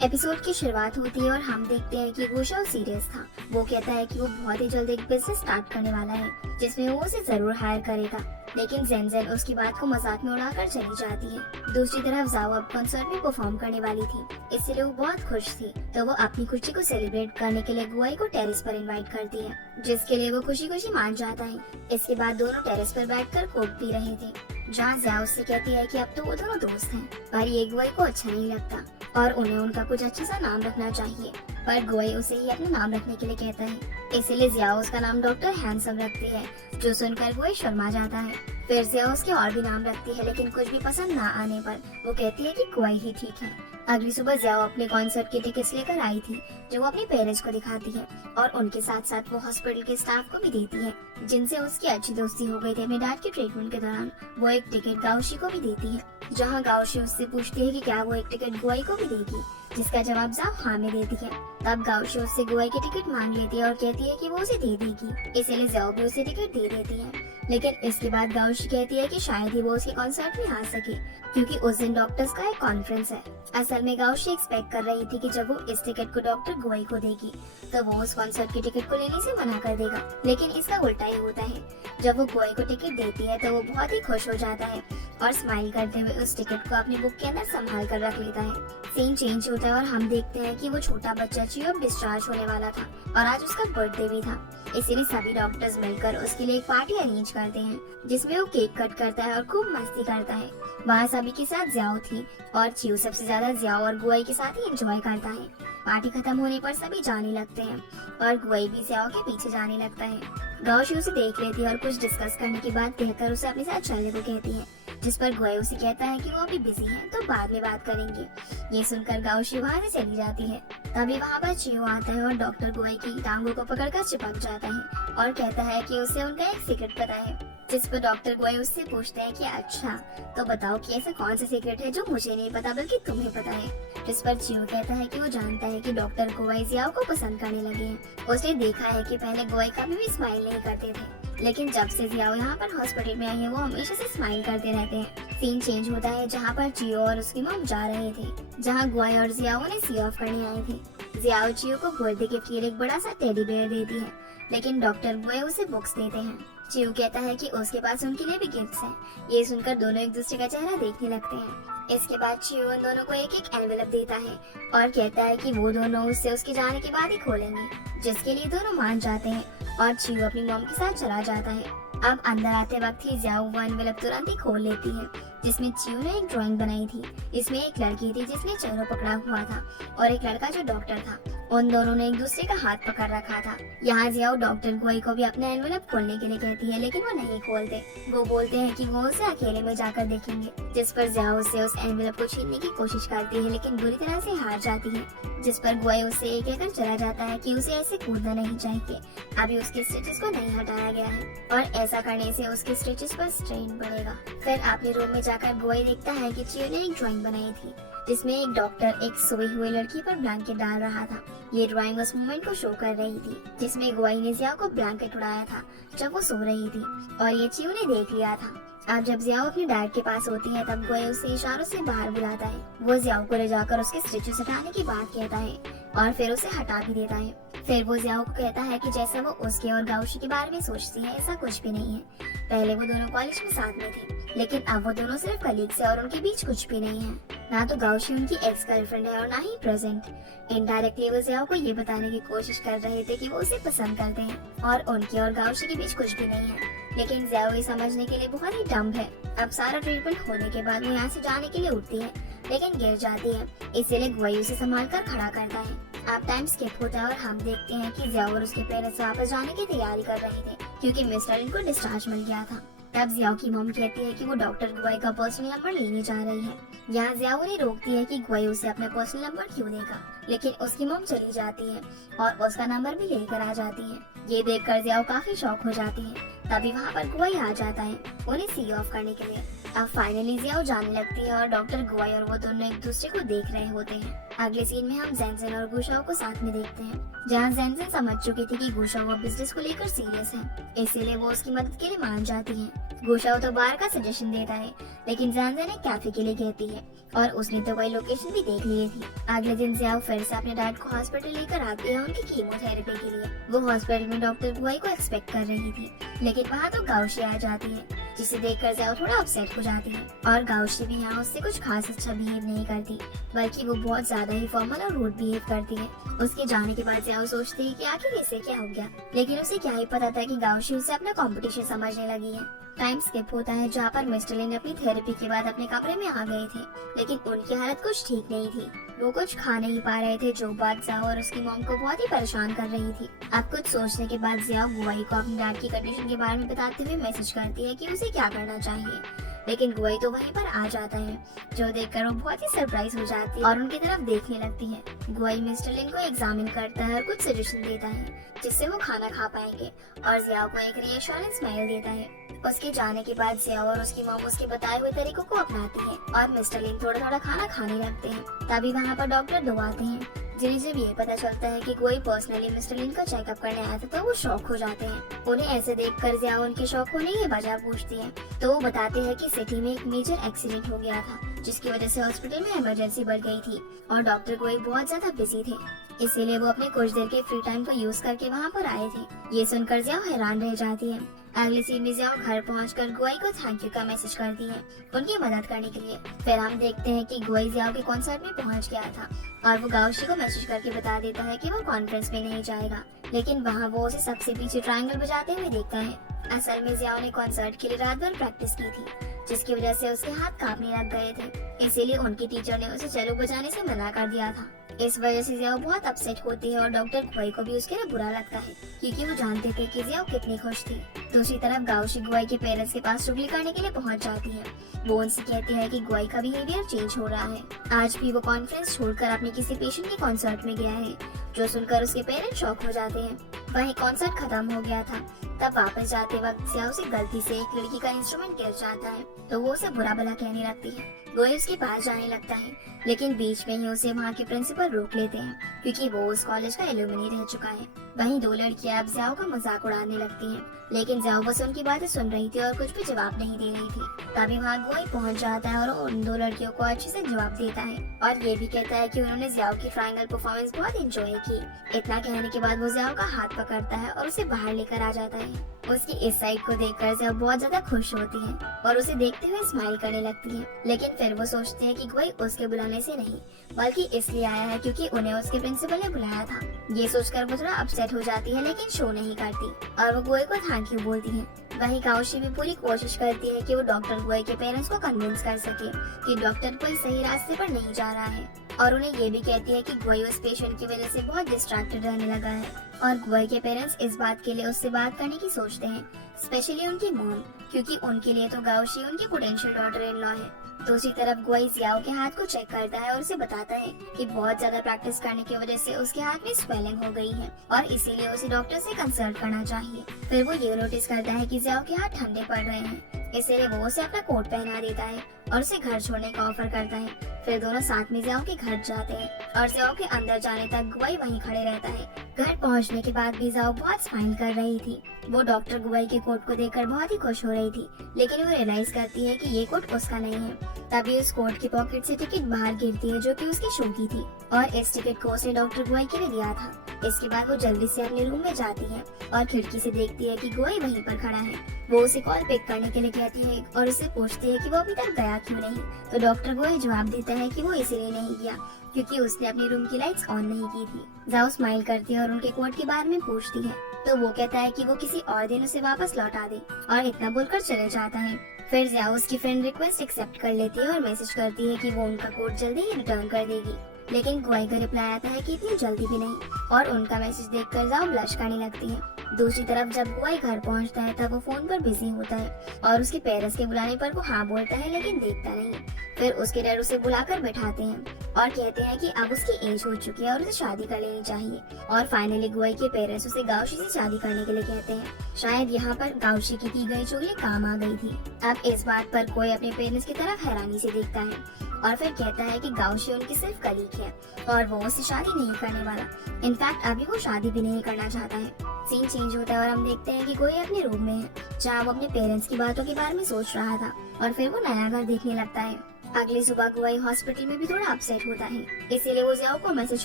Episode की शुरुआत होती है और हम देखते हैं कि गुशाओ सीरियस था। वो कहता है कि वो बहुत ही जल्द एक बिजनेस स्टार्ट करने वाला है जिसमें वो उसे जरूर हायर करेगा, लेकिन जेनजेन उसकी बात को मजाक में उड़ाकर चली जाती है। दूसरी तरफ जाओ अब कंसर्ट में परफॉर्म करने वाली थी, इसलिए वो बहुत खुश थी, तो वो अपनी खुशी को सेलिब्रेट करने के लिए गुआई को टेरेस पर इनवाइट करती है, जिसके लिए वो खुशी खुशी मान जाता है। इसके बाद दोनों टेरेस पर बैठकर कोक पी रहे थे, जहाँ जाओ उससे कहती है कि अब तो वो दोनों दोस्त हैं, पर ये गुआई को अच्छा नहीं लगता और उन्हें उनका कुछ अच्छा सा नाम रखना चाहिए, पर गुआई उसे ही अपना नाम रखने के लिए कहता है। इसीलिए जियाओ उसका नाम डॉक्टर हैंडसम रखती है, जो सुनकर गुआई शर्मा जाता है। फिर जियाओ उसके और भी नाम रखती है, लेकिन कुछ भी पसंद ना आने पर वो कहती है कि गुआई ही ठीक है। अगली सुबह जियाओ अपने कॉन्सर्ट की टिकट्स लेकर आई थी, जो वो अपने पेरेंट्स को दिखाती है और उनके साथ साथ वो हॉस्पिटल के स्टाफ को भी देती है, जिनसे उसकी अच्छी दोस्ती हो गई थी अपने डैड के ट्रीटमेंट के दौरान। वो एक टिकट गाओशी को भी देती है, जहाँ गाओशी उससे पूछती है कि क्या वो एक टिकट गुआई को भी देगी, जिसका जवाब जाओ हाँ में देती है। तब गाओशी उससे गुआई की टिकट मांग लेती है और कहती है कि वो उसे दे देगी, इसीलिए जाओ भी उसे टिकट दे देती है। लेकिन इसके बाद गाओशी कहती है कि शायद ही वो उसके कॉन्सर्ट में आ सके, क्योंकि उस दिन डॉक्टर्स का एक कॉन्फ्रेंस है। असल में गाओशी एक्सपेक्ट कर रही थी कि जब वो इस टिकट को डॉक्टर गुआई को देगी तो वो उस कॉन्सर्ट की टिकट को लेने से मना कर देगा, लेकिन इसका उल्टा ही होता है। जब वो गुआई को टिकट देती है तो वो बहुत ही खुश हो जाता है और स्माइल करते हुए उस टिकट को अपनी बुक के अंदर संभाल कर रख लेता है। सीन चेंज होता है और हम देखते हैं कि वो छोटा बच्चा चियो डिस्चार्ज होने वाला था और आज उसका बर्थडे भी था, इसीलिए सभी डॉक्टर्स मिलकर उसके लिए एक पार्टी अरेंज करते हैं, जिसमें वो केक कट करता है और खूब मस्ती करता है। वहाँ सभी के साथ जियाओ थी और चियो सबसे ज्यादा जियाओ और गुआई के साथ ही एंजॉय करता है। पार्टी खत्म होने पर सभी जाने लगते हैं और गुआई भी जियाओ के पीछे जाने लगता है। गाओशी उसे देख लेती है और कुछ डिस्कस करने की बात कहकर उसे अपने साथ चलने को कहती है, जिस पर गुआई उसे कहता है कि वो अभी बिजी है तो बाद में बात करेंगे। ये सुनकर गाओशी वहाँ से चली जाती है। तभी वहाँ पर चियो आता है और डॉक्टर गुआई की टांगों को पकड़कर चिपक जाता है और कहता है कि उसे उनका एक सीक्रेट पता है, जिस पर डॉक्टर गुआई उससे पूछते हैं कि अच्छा तो बताओ कि ऐसा कौन सा सीक्रेट है जो मुझे नहीं पता बल्कि तुम्हें पता है। जिस पर चियो कहता है कि वो जानता है कि डॉक्टर गुआई जियाओ को पसंद करने लगे हैं। उसने देखा है कि पहले गुआई कभी भी स्माइल नहीं करते थे, लेकिन जब से जियाओ यहाँ पर हॉस्पिटल में आई है वो हमेशा से स्माइल करते रहते हैं। सीन चेंज होता है जहाँ पर चियो और उसकी मॉम जा रहे थे, जहाँ गुआई और जियाओ ने सी ऑफ करने आए थे। जियाओ चियो को बर्थडे गिफ्ट के लिए एक बड़ा सा टेडी बेयर देती है, लेकिन डॉक्टर गुआई उसे बुक्स देते हैं। चियो कहता है कि उसके पास उनके लिए भी गिफ्ट्स हैं। ये सुनकर दोनों एक दूसरे का चेहरा देखने लगते हैं। इसके बाद चियो उन दोनों को एक एक एनवेलप देता है और कहता है कि वो दोनों उससे उसके जाने के बाद ही खोलेंगे, जिसके लिए दोनों मान जाते हैं और चियो अपनी मॉम के साथ चला जाता है। अब अंदर आते वक्त ही जियाओ वो एनवेलप तुरंत ही खोल लेती है, जिसमें चियो ने एक ड्राइंग बनाई थी। इसमें एक लड़की थी जिसने चेहरा पकड़ा हुआ था और एक लड़का जो डॉक्टर था। उन दोनों ने एक दूसरे का हाथ पकड़ रखा था। यहाँ जियाओ डॉक्टर गुआई को भी अपना एनवेलप खोलने के लिए कहती है, लेकिन वो नहीं खोलते। वो बोलते हैं कि वो उसे अकेले में जाकर देखेंगे, जिस पर जियाओ उससे उस एनवेलप को छीनने की कोशिश करती है, लेकिन बुरी तरह से हार जाती है। जिस पर गुआई उससे ये कहकर चला जाता है कि उसे ऐसे कूदना नहीं चाहिए, अभी उसके स्टिचेस को नहीं हटाया गया है और ऐसा करने से उसके स्टिचेस पर स्ट्रेन पड़ेगा। फिर अपने रूम में जाकर गुआई देखता है कि चियो ने एक ड्राइंग बनाई थी, जिसमें एक डॉक्टर एक सोई हुई लड़की पर ब्लैंकेट डाल रहा था। ये ड्राइंग उस मोमेंट को शो कर रही थी जिसमें गुआई ने जियाओ को ब्लैंकेट उड़ाया था जब वो सो रही थी, और ये चियो ने देख लिया था। अब जब जियाओ अपने डैड के पास होती है तब गुआई उसे इशारों से बाहर बुलाता है। वो जियाओ को ले जाकर उसके स्टिचेस हटाने की बात कहता है और फिर उसे हटा भी देता है। फिर वो जियाओ को कहता है कि जैसा वो उसके और गाओशी के बारे में सोचती है ऐसा कुछ भी नहीं है। पहले वो दोनों कॉलेज में साथ में थे, लेकिन अब वो दोनों सिर्फ कलीग्स हैं और उनके बीच कुछ भी नहीं है। ना तो गाओशी उनकी एक्स गर्लफ्रेंड है और ना ही प्रेजेंट। इनडायरेक्टली वो जियाओ को ये बताने की कोशिश कर रहे थे कि वो उसे पसंद करते हैं और उनके और गाओशी के बीच कुछ भी नहीं है, लेकिन जियाओ ये समझने के लिए बहुत ही डम्ब है। अब सारा ट्रीटमेंट होने के बाद वो यहाँ से जाने के लिए उठती है, लेकिन गिर जाती है, इसीलिए गुआई उसे संभाल कर खड़ा करता है। अब टाइम स्किप होता है और हम देखते हैं कि जियाओ और उसके पेरेंट्स वापस जाने की तैयारी कर रहे थे, क्योंकि मिस्टर इनको डिस्चार्ज मिल गया था। तब जियाओ की मॉम कहती है कि वो डॉक्टर गुआई का पर्सनल नंबर लेने जा रही है। यहाँ जियाओ ने रोकती है कि गुआई उसे अपना पर्सनल नंबर क्यों देगा, लेकिन उसकी मॉम चली जाती है और उसका नंबर भी लेकर आ जाती है। ये देखकर जियाओ काफी शॉक हो जाती है। तभी वहाँ पर गुआई आ जाता है उन्हें सी ऑफ करने के लिए। अब फाइनली जियाओ जाने लगती है और डॉक्टर गुआई और वो दोनों एक दूसरे को देख रहे होते हैं। अगले सीन में हम जेनजेन और गुशाओ को साथ में देखते हैं, जहाँ जेनजेन समझ चुकी थी कि गुशाओ वो बिजनेस को लेकर सीरियस है, इसीलिए वो उसकी मदद के लिए मान जाती है। गुशाओ तो बार का सजेशन देता है, लेकिन जेनजेन एक कैफे के लिए कहती है और उसने तो वही लोकेशन भी देख ली थी। अगले दिन जियाओ फिर से अपने डैड को हॉस्पिटल लेकर आती है उनकी कीमोथेरेपी के लिए। वो हॉस्पिटल में डॉक्टर गुआई को एक्सपेक्ट कर रही थी, लेकिन वहाँ तो गाउशी आ जाती है, जिसे देखकर जियाओ थोड़ा अपसेट हो जाती है। और गाउशी भी यहाँ उससे कुछ खास अच्छा बिहेव नहीं करती, बल्कि वो बहुत ज्यादा ही फॉर्मल और रूड बिहेव करती है। उसके जाने के बाद जियाओ सोचती है कि आखिर इसे क्या हो गया, लेकिन उसे क्या ही पता था कि गाउशी उसे अपना कंपटीशन समझने लगी है। टाइम स्किप होता है जहाँ पर मिस्टर लिन अपनी थेरेपी के बाद अपने कमरे में आ गए थे, लेकिन उनकी हालत कुछ ठीक नहीं थी। वो कुछ खा नहीं पा रहे थे, जो बात जियाओ और उसकी मॉम को बहुत ही परेशान कर रही थी। अब कुछ सोचने के बाद जियाओ गुआई को अपने डैड की कंडीशन के बारे में बताते हुए मैसेज करती है कि उसे क्या करना चाहिए, लेकिन गुआई तो वहीं पर आ जाता है, जो देखकर वो बहुत ही सरप्राइज हो जाती है और उनकी तरफ देखने लगती है। गुआई मिस्टर लिन को एग्जामिन करता है और कुछ सजेशन देता है जिससे वो खाना खा पाएंगे, और जियाओ को एक रीअश्योरेंस स्माइल देता है। उसके जाने के बाद जियाओ और उसकी मॉम उसके बताए हुए तरीकों को अपनाती है और मिस्टर लिन थोड़ा थोड़ा खाना खाने लगते हैं। तभी वहाँ पर डॉक्टर दो आते हैं, जिन्हें जब ये पता चलता है कि कोई पर्सनली मिस्टर लिन का चेकअप करने आया था तो वो शॉक हो जाते हैं। उन्हें ऐसे देखकर जियाओ उनके शॉक होने की वजह पूछती है, तो वो बताते हैं कि सिटी में एक मेजर एक्सीडेंट हो गया था, जिसकी वजह से हॉस्पिटल में इमरजेंसी बढ़ गई थी और डॉक्टर गुआई बहुत ज्यादा बिजी थे, इसीलिए वो अपने कुछ देर के फ्री टाइम को यूज करके वहाँ पर आए थे। ये सुनकर जियाओ हैरान रह जाती है। अगले सीन में जियाओ घर पहुंचकर गुआई को थैंक यू का मैसेज करती है उनकी मदद करने के लिए। फिर हम देखते हैं कि गुआई जियाओ के कॉन्सर्ट में पहुंच गया था और वो गाउशी को मैसेज करके बता देता है कि वो कॉन्फ्रेंस में नहीं जाएगा, लेकिन वहाँ वो उसे सबसे पीछे ट्रायंगल बजाते हुए देखता है। असल में जियाओ ने कॉन्सर्ट के लिए रात भर प्रैक्टिस की थी, जिसकी वजह से उसके हाथ कांपने लग गए थे, इसीलिए उनके टीचर ने उसे चेलो बजाने से मना कर दिया था। इस वजह से जियाओ बहुत अपसेट होती है और डॉक्टर गुआई को भी उसके लिए बुरा लगता है, क्योंकि वो जानते थे कि जियाओ कितनी खुश थी। दूसरी तरफ गाउशी गुआई के पेरेंट्स के पास चुगली करने के लिए पहुंच जाती है। वो उनसे कहती है कि गुआई का बिहेवियर चेंज हो रहा है। आज भी वो कॉन्फ्रेंस छोड़कर अपने किसी पेशेंट के कॉन्सर्ट में गया है, जो सुनकर उसके पेरेंट्स शॉक हो जाते हैं। वहीं कॉन्सर्ट खत्म हो गया था, तब वापस जाते वक्त जियाओ से गलती से एक लड़की का इंस्ट्रूमेंट गिर जाता है, तो वो उसे बुरा भला कहने लगती है। गुआई उसके पास जाने लगता है, लेकिन बीच में ही उसे वहाँ के प्रिंसिपल रोक लेते हैं, क्योंकि वो उस कॉलेज का एलुमनी रह चुका है। वहीं दो लड़कियां अब जियाओ का मजाक उड़ाने लगती हैं, लेकिन जियाओ बस उनकी बातें सुन रही थी और कुछ भी जवाब नहीं दे रही थी। तभी वहाँ गुआई पहुँच जाता है और उन दो लड़कियों को अच्छे से जवाब देता है और ये भी कहता है कि उन्होंने जियाओ की ट्रायंगल परफॉर्मेंस बहुत एंजॉय की। इतना कहने के बाद वो जियाओ का हाथ पकड़ता है और उसे बाहर लेकर आ जाता है। उसकी इस साइड को देखकर जियाओ बहुत ज्यादा खुश होती है और उसे देखते हुए स्माइल करने लगती है, लेकिन फिर वो सोचती है कि गुआई उसके बुलाने से नहीं, बल्कि इसलिए आया है क्योंकि उन्हें उसके प्रिंसिपल ने बुलाया था। ये सोचकर वो थोड़ा अपसेट हो जाती है, लेकिन शो नहीं करती और वो गुआई को थैंक यू बोलती है। वहीं गाउशी भी पूरी कोशिश करती है कि वो डॉक्टर गुआई के पेरेंट्स को कन्विंस कर सके कि डॉक्टर कोई सही रास्ते पर नहीं जा रहा है, और उन्हें ये भी कहती है कि गुआई उस पेशेंट की वजह से बहुत डिस्ट्रैक्टेड रहने लगा है। और गुआई के पेरेंट्स इस बात के लिए उससे बात करने की सोचते हैं, स्पेशली उनकी मॉम, क्योंकि उनके लिए तो गाउशी उनकी पोटेंशियल डॉटर इन लॉ है। दूसरी तरफ गुआई जियाओ के हाथ को चेक करता है और उसे बताता है कि बहुत ज्यादा प्रैक्टिस करने की वजह से उसके हाथ में स्वेलिंग हो गई है और इसीलिए उसे डॉक्टर से कंसल्ट करना चाहिए। फिर वो ये नोटिस करता है कि जियाओ के हाथ ठंडे पड़ रहे हैं, इसलिए वो उसे अपना कोट पहना देता है और उसे घर छोड़ने का ऑफर करता है। फिर दोनों साथ में जियाओ के घर जाते हैं और जियाओ के अंदर जाने तक गुआई वहीं खड़े रहता है। घर पहुंचने के बाद भी जियाओ बहुत स्माइल कर रही थी। वो डॉक्टर गुआई के कोट को देखकर बहुत ही खुश हो रही थी, लेकिन वो रियलाइज करती है कि ये कोट उसका नहीं है। तभी उस कोट की पॉकेट से टिकट बाहर गिरती है, जो कि उसकी शो की थी, और इस टिकट को उसने डॉक्टर गुआई के लिए दिया था। इसके बाद वो जल्दी से अपने रूम में जाती है और खिड़की से देखती है कि गुआई वहीं पर खड़ा है। वो उसे कॉल पिक करने के लिए कहती है और उससे पूछती है कि वो अभी तक गया क्यों नहीं, तो डॉक्टर गुआई जवाब देता है कि वो इसीलिए नहीं गया क्योंकि उसने अपनी रूम की लाइट्स ऑन नहीं की थी। जियाओ स्माइल करती है और उनके कोट के बारे में पूछती है, तो वो कहता है कि वो किसी और दिन उसे वापस लौटा दे, और इतना बोलकर चले जाता है। फिर जियाओ उसकी फ्रेंड रिक्वेस्ट एक्सेप्ट कर लेती है और मैसेज करती है कि वो उनका कोट जल्दी ही रिटर्न कर देगी, लेकिन गुआई का रिप्लाई आता है कि इतनी जल्दी भी नहीं, और उनका मैसेज देखकर जियाओ ब्लश करने लगती है। दूसरी तरफ जब गुआई घर पहुंचता है तब वो फोन पर बिजी होता है और उसके पेरेंट्स के बुलाने पर वो हाँ बोलता है, लेकिन देखता नहीं। फिर उसके डैड उसे बुलाकर बैठाते हैं और कहते हैं कि अब उसकी एज हो चुकी है और उसे शादी कर लेनी चाहिए। और फाइनली गुआई के पेरेंट्स उसे गाउशी से शादी करने के लिए कहते हैं। शायद यहाँ पर गाउशी की गई चोरी काम आ गई थी। अब इस बात पर कोई अपने पेरेंट्स की तरफ हैरानी से देखता है और फिर कहता है कि गाउशी उनकी सिर्फ कलीग है और वो उससे शादी नहीं करने वाला। इनफैक्ट अभी वो शादी भी नहीं करना चाहता है। सीन चेंज होता है और हम देखते हैं कि कोई अपने रूम में है जहाँ वो अपने पेरेंट्स की बातों के बारे में सोच रहा था और फिर वो नया घर देखने लगता है। अगली सुबह गुआई हॉस्पिटल में भी थोड़ा अपसेट होता है, इसीलिए वो जियाओ को मैसेज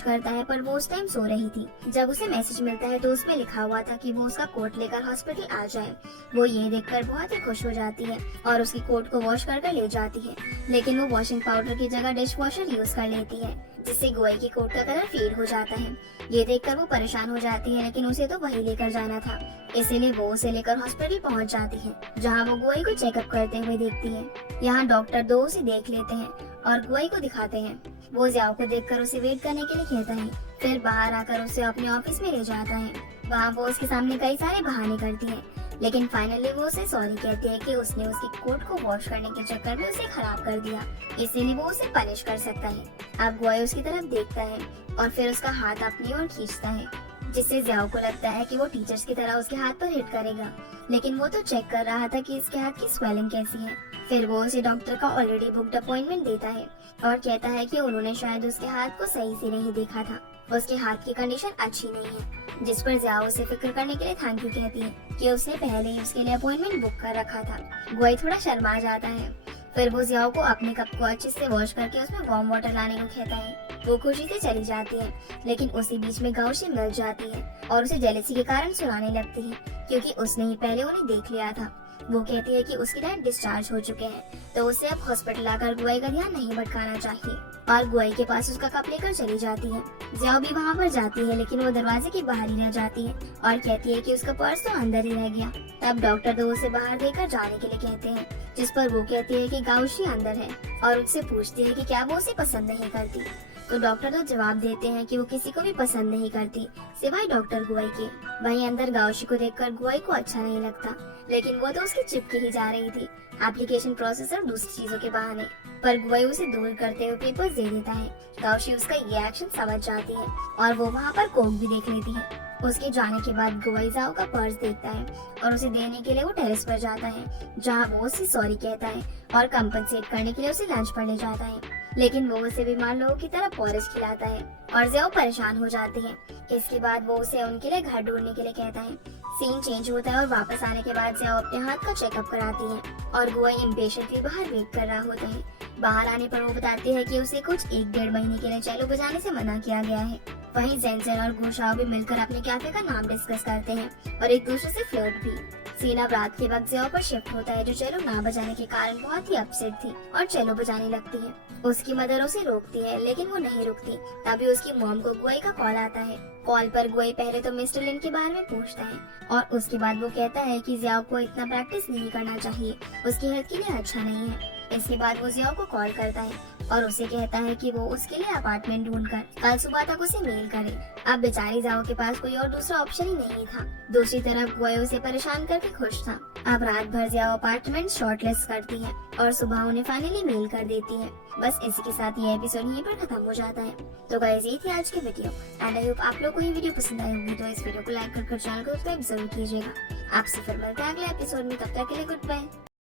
करता है, पर वो उस टाइम सो रही थी। जब उसे मैसेज मिलता है तो उसमें लिखा हुआ था कि वो उसका कोट लेकर हॉस्पिटल आ जाए। वो ये देखकर बहुत ही खुश हो जाती है और उसकी कोट को वॉश कर ले जाती है, लेकिन वो वॉशिंग पाउडर की जगह डिश वॉशर यूज कर लेती है, जिससे गुआई की कोट का कलर फेड हो जाता है। ये देखकर वो परेशान हो जाती है, लेकिन उसे तो वही लेकर जाना था, इसीलिए वो उसे लेकर हॉस्पिटल पहुंच जाती है, जहां वो गुआई को चेकअप करते हुए देखती है। यहाँ डॉक्टर दो उसे देख लेते हैं और गुआई को दिखाते हैं। वो जियाओ को देखकर उसे वेट करने के लिए कहता है, फिर बाहर आकर उसे अपने ऑफिस में ले जाता है। वहाँ वो उसके सामने कई सारे बहाने करती है, लेकिन फाइनली वो उसे सॉरी कहती है कि उसने उसकी कोट को वॉश करने के चक्कर में उसे खराब कर दिया, इसीलिए वो उसे पनिश कर सकता है। अब गुआई उसकी तरफ देखता है और फिर उसका हाथ अपनी ओर खींचता है, जिससे जियाओ को लगता है कि वो टीचर्स की तरह उसके हाथ पर हिट करेगा, लेकिन वो तो चेक कर रहा था कि इसके हाथ की स्वेलिंग कैसी है। फिर वो उसे डॉक्टर का ऑलरेडी बुक्ड अपॉइंटमेंट देता है और कहता है कि उन्होंने शायद उसके हाथ को सही से नहीं देखा था, उसके हाथ की कंडीशन अच्छी नहीं है, जिस पर जियाओ उसे फिक्र करने के लिए थैंक यू कहती है कि उसने पहले ही उसके लिए अपॉइंटमेंट बुक कर रखा था। गुआई थोड़ा शर्मा जाता है। फिर वो जियाओ को अपने कप को अच्छे से वॉश करके उसमें वार्म वाटर लाने को कहता है। वो खुशी से चली जाती है, लेकिन उसी बीच में गाउशी मिल जाती है और उसे जेलसी के कारण सुनाने लगती है, क्योंकि उसने ही पहले उन्हें देख लिया था। वो कहती है कि उसके डैड डिस्चार्ज हो चुके हैं, तो उसे अब हॉस्पिटल आकर गुआई का ध्यान नहीं भटकाना चाहिए, और गुआई के पास उसका कप लेकर चली जाती है। जियाओ भी वहाँ पर जाती है, लेकिन वो दरवाजे के बाहर ही रह जाती है और कहती है कि उसका पर्स तो अंदर ही रह गया। तब डॉक्टर दो उसे बाहर देकर जाने के लिए कहते हैं, जिस पर वो कहती है कि गाउशी अंदर है और उससे पूछती है कि क्या वो उसे पसंद नहीं करती। तो डॉक्टर तो जवाब देते हैं कि वो किसी को भी पसंद नहीं करती, सिवाय डॉक्टर गुआई के। वहीं अंदर गाउशी को देखकर गुआई को अच्छा नहीं लगता, लेकिन वो तो उसकी चिपकी ही जा रही थी, एप्लीकेशन प्रोसेस और दूसरी चीजों के बहाने। पर गुआई उसे दूर करते हुए पेपर्स दे देता है। गाउशी उसका ये एक्शन समझ जाती है और वो वहाँ पर कोक भी देख लेती है। उसके जाने के बाद गुआई जियाओ का पर्स देखता है और उसे देने के लिए वो टेरेस पर जाता है, जहाँ वो उसे सॉरी कहता है और कंपनसेट करने के लिए उसे लंच पर ले जाता है, लेकिन वो उसे बीमार लोगों की तरह पॉरिश खिलाता है और जियाओ परेशान हो जाती है। इसके बाद वो उसे उनके लिए घर ढूंढने के लिए कहता है। सीन चेंज होता है और वापस आने के बाद जियाओ अपने हाथ का चेकअप कराती है और गुआई इम्पेशेंटली बाहर वेट कर रहा होता है। बाहर आने पर वो बताती है कि उसे कुछ 1-1.5 महीने के लिए चेलो बजाने से मना किया गया है। वहीं जेंजन और गुशाओ भी मिलकर अपने कैफे का नाम डिस्कस करते हैं और एक दूसरे से फ्लर्ट भी। सीन अब रात के वक्त जियाओ पर शिफ्ट होता है, जो चेलो ना बजाने के कारण बहुत ही अपसेट थी और चेलो बजाने लगती है। उसकी मदर उसे रोकती है, लेकिन वो नहीं रुकती। तभी उसकी मॉम को गुआई का कॉल आता है। कॉल पर गुआई पहले तो मिस्टर लिन के बारे में पूछता है और उसके बाद वो कहता है कि जियाओ को इतना प्रैक्टिस नहीं करना चाहिए, उसकी हेल्थ के लिए अच्छा नहीं है। इसके बाद वो जियाओ को कॉल करता है और उसे कहता है कि वो उसके लिए अपार्टमेंट ढूंढकर कल सुबह तक उसे मेल करे। अब बेचारी जियाओ के पास कोई और दूसरा ऑप्शन ही नहीं था। दूसरी तरफ गुआई उसे परेशान करके खुश था। अब रात भर जियाओ अपार्टमेंट शॉर्टलिस्ट करती है और सुबह उन्हें फाइनली मेल कर देती है। बस इसी के साथ ये एपिसोड यहीं पर खत्म हो जाता है। तो गाइस, ये थी आज की वीडियो एंड आई होप आप लोग को ये वीडियो पसंद आई होगी। तो इस वीडियो को लाइक कर चैनल को सब्सक्राइब जरूर कीजिएगा। आपसे फिर मिलते हैं अगले एपिसोड में, तब तक के लिए गुड बाय।